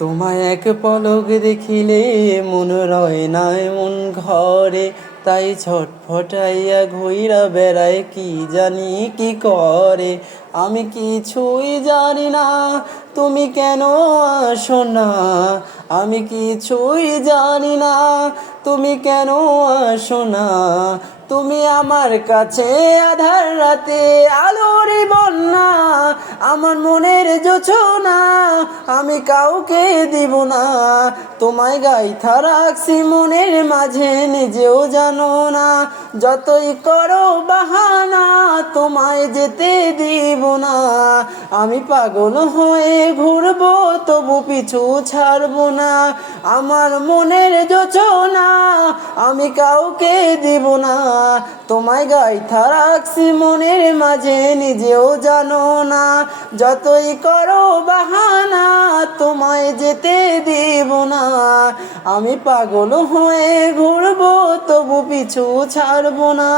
তোমায় এক পলক দেখিলে মন রয় না মন ঘরে, তাই ছটফটাইয়া ঘুইরা বেড়ায় কি জানি কি করে। আমি কিছুই জানি না তুমি কেন আসো না, আমি কিছুই জানি না তুমি কেন আসো না। তুমি আমার কাছে আধার রাতে আলোর বন্যা, আমার মনের জোছনা আমি কাউকে দিব না। তোমায় গাইথা রাখছি মনের মাঝে নিজেও জানো না, যতই করো বাহানা তোমায় যেতে দিব না। আমি পাগল হয়ে ঘুরবো তবু পিছু ছাড়বো না, আমার মনের জোছনা আমি কাউকে দিব না। তোমায় গাইথা রাখছি মনের মাঝে নিজেও জানো না, যতই করো বাহানা তোমায় যেতে দিব না। আমি পাগল হয়ে ঘুরবো তবু পিছু ছাড়বো না।